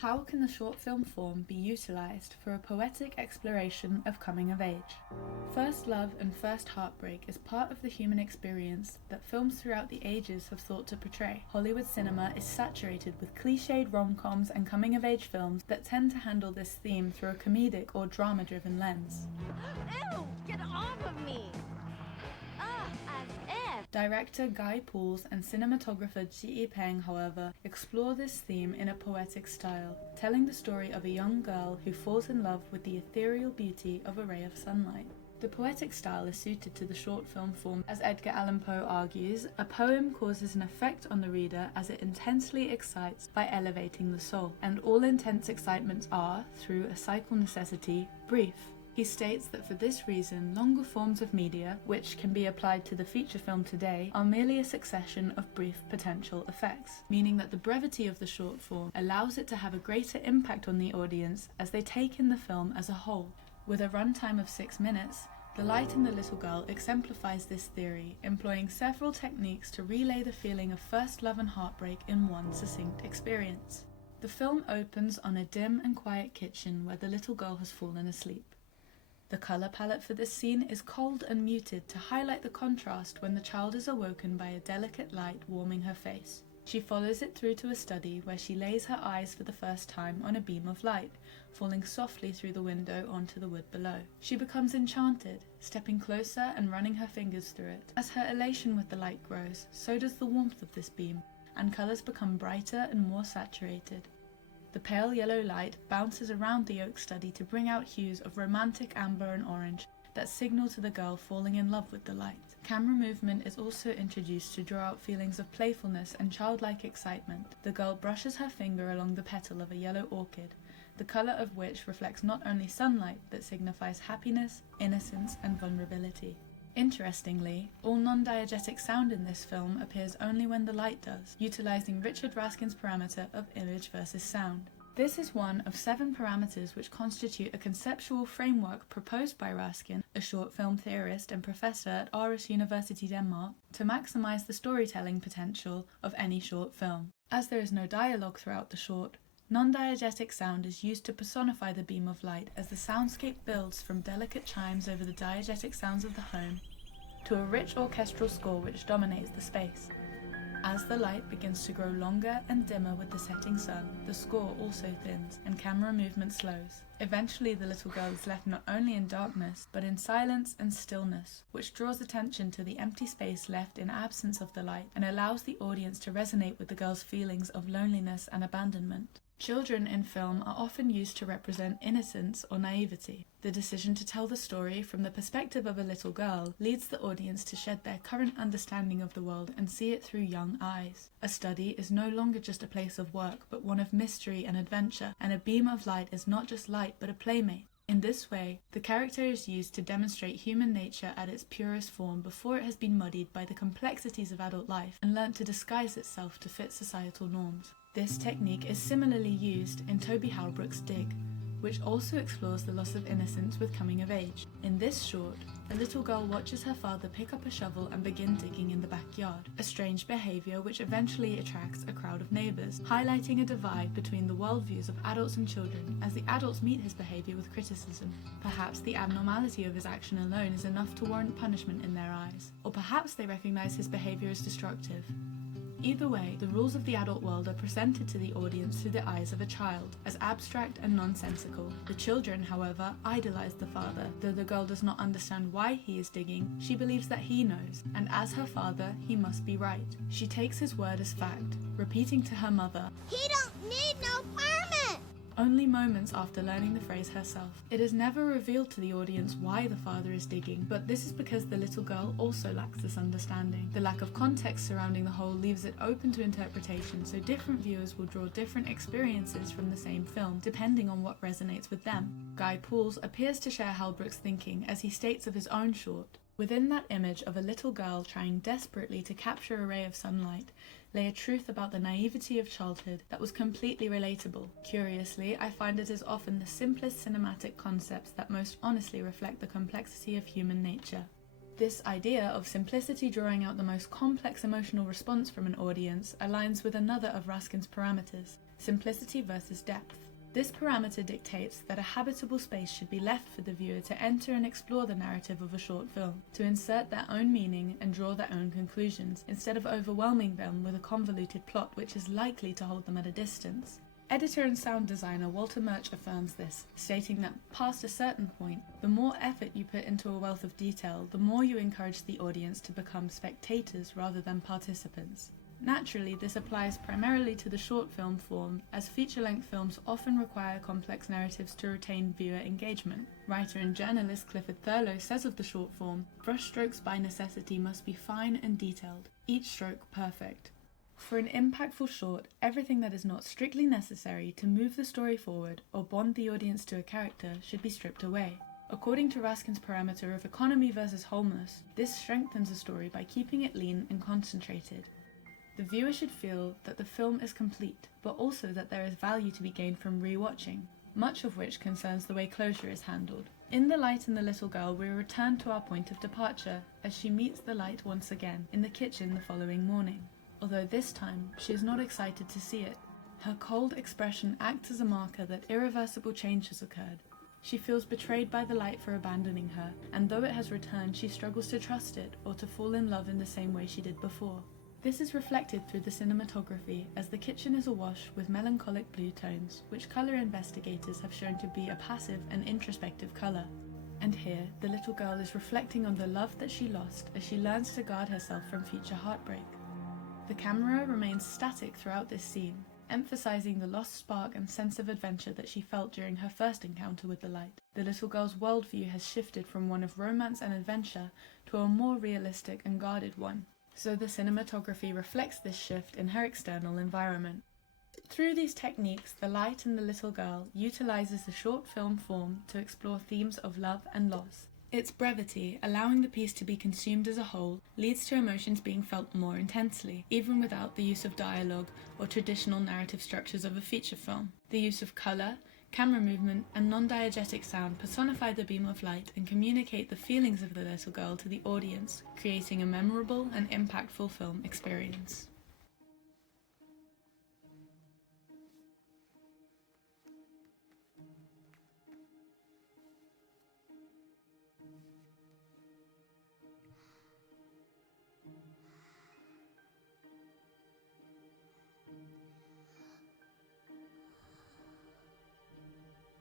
How can the short film form be utilised for a poetic exploration of coming of age? First love and first heartbreak is part of the human experience that films throughout the ages have thought to portray. Hollywood cinema is saturated with cliched rom-coms and coming-of-age films that tend to handle this theme through a comedic or drama-driven lens. Ew! Get off of me! As if! Director Guy Pearce and cinematographer Jih-E Peng, however, explore this theme in a poetic style, telling the story of a young girl who falls in love with the ethereal beauty of a ray of sunlight. The poetic style is suited to the short film form. As Edgar Allen Poe argues, a poem causes an effect on the reader as it intensely excites by elevating the soul, and all intense excitements are, through a cycle necessity, brief. He states that for this reason, longer forms of media, which can be applied to the feature film today, are merely a succession of brief potential effects, meaning that the brevity of the short form allows it to have a greater impact on the audience as they take in the film as a whole. With a runtime of 6 minutes, The Light in the Little Girl exemplifies this theory, employing several techniques to relay the feeling of first love and heartbreak in one succinct experience. The film opens on a dim and quiet kitchen where the little girl has fallen asleep. The colour palette for this scene is cold and muted to highlight the contrast when the child is awoken by a delicate light warming her face. She follows it through to a study where she lays her eyes for the first time on a beam of light, falling softly through the window onto the wood below. She becomes enchanted, stepping closer and running her fingers through it. As her elation with the light grows, so does the warmth of this beam, and colours become brighter and more saturated. The pale yellow light bounces around the oak study to bring out hues of romantic amber and orange that signal to the girl falling in love with the light. Camera movement is also introduced to draw out feelings of playfulness and childlike excitement. The girl brushes her finger along the petal of a yellow orchid, the colour of which reflects not only sunlight but signifies happiness, innocence and vulnerability. Interestingly, all non-diegetic sound in this film appears only when the light does, utilising Richard Raskin's parameter of image versus sound. This is one of 7 parameters which constitute a conceptual framework proposed by Raskin, a short film theorist and professor at Aarhus University, Denmark, to maximise the storytelling potential of any short film. As there is no dialogue throughout the short, non-diegetic sound is used to personify the beam of light as the soundscape builds from delicate chimes over the diegetic sounds of the home to a rich orchestral score which dominates the space. As the light begins to grow longer and dimmer with the setting sun, the score also thins and camera movement slows. Eventually the little girl is left not only in darkness, but in silence and stillness, which draws attention to the empty space left in absence of the light and allows the audience to resonate with the girl's feelings of loneliness and abandonment. Children in film are often used to represent innocence or naivety. The decision to tell the story from the perspective of a little girl leads the audience to shed their current understanding of the world and see it through young eyes. A study is no longer just a place of work, but one of mystery and adventure, and a beam of light is not just light but a playmate. In this way, the character is used to demonstrate human nature at its purest form before it has been muddied by the complexities of adult life and learnt to disguise itself to fit societal norms. This technique is similarly used in Toby Halbrook's Dig, which also explores the loss of innocence with coming of age. In this short, a little girl watches her father pick up a shovel and begin digging in the backyard, a strange behaviour which eventually attracts a crowd of neighbours, highlighting a divide between the worldviews of adults and children as the adults meet his behaviour with criticism. Perhaps the abnormality of his action alone is enough to warrant punishment in their eyes, or perhaps they recognise his behaviour as destructive. Either way, the rules of the adult world are presented to the audience through the eyes of a child, as abstract and nonsensical. The children, however, idolize the father. Though the girl does not understand why he is digging, she believes that he knows, and as her father, he must be right. She takes his word as fact, repeating to her mother, He don't need no permit! only moments after learning the phrase herself. It is never revealed to the audience why the father is digging, but this is because the little girl also lacks this understanding. The lack of context surrounding the whole leaves it open to interpretation, so different viewers will draw different experiences from the same film, depending on what resonates with them. Guy Pearce appears to share Halbrook's thinking as he states of his own short. Within that image of a little girl trying desperately to capture a ray of sunlight lay a truth about the naivety of childhood that was completely relatable. Curiously, I find it is often the simplest cinematic concepts that most honestly reflect the complexity of human nature. This idea of simplicity drawing out the most complex emotional response from an audience aligns with another of Raskin's parameters, simplicity versus depth. This parameter dictates that a habitable space should be left for the viewer to enter and explore the narrative of a short film, to insert their own meaning and draw their own conclusions, instead of overwhelming them with a convoluted plot which is likely to hold them at a distance. Editor and sound designer Walter Murch affirms this, stating that past a certain point, the more effort you put into a wealth of detail, the more you encourage the audience to become spectators rather than participants. Naturally, this applies primarily to the short film form, as feature-length films often require complex narratives to retain viewer engagement. Writer and journalist Clifford Thurlow says of the short form, "Brushstrokes by necessity must be fine and detailed, each stroke perfect." For an impactful short, everything that is not strictly necessary to move the story forward or bond the audience to a character should be stripped away. According to Raskin's parameter of economy versus wholeness, this strengthens a story by keeping it lean and concentrated. The viewer should feel that the film is complete, but also that there is value to be gained from rewatching, much of which concerns the way closure is handled. In The Light and the Little Girl, we return to our point of departure as she meets the light once again in the kitchen the following morning. Although this time, she is not excited to see it. Her cold expression acts as a marker that irreversible change has occurred. She feels betrayed by the light for abandoning her, and though it has returned, she struggles to trust it or to fall in love in the same way she did before. This is reflected through the cinematography, as the kitchen is awash with melancholic blue tones, which colour investigators have shown to be a passive and introspective colour. And here, the little girl is reflecting on the love that she lost as she learns to guard herself from future heartbreak. The camera remains static throughout this scene, emphasizing the lost spark and sense of adventure that she felt during her first encounter with the light. The little girl's worldview has shifted from one of romance and adventure to a more realistic and guarded one, so the cinematography reflects this shift in her external environment. Through these techniques, The Light and the Little Girl utilizes the short film form to explore themes of love and loss. Its brevity, allowing the piece to be consumed as a whole, leads to emotions being felt more intensely, even without the use of dialogue or traditional narrative structures of a feature film. The use of colour, camera movement, and non-diegetic sound personify the beam of light and communicate the feelings of the little girl to the audience, creating a memorable and impactful film experience.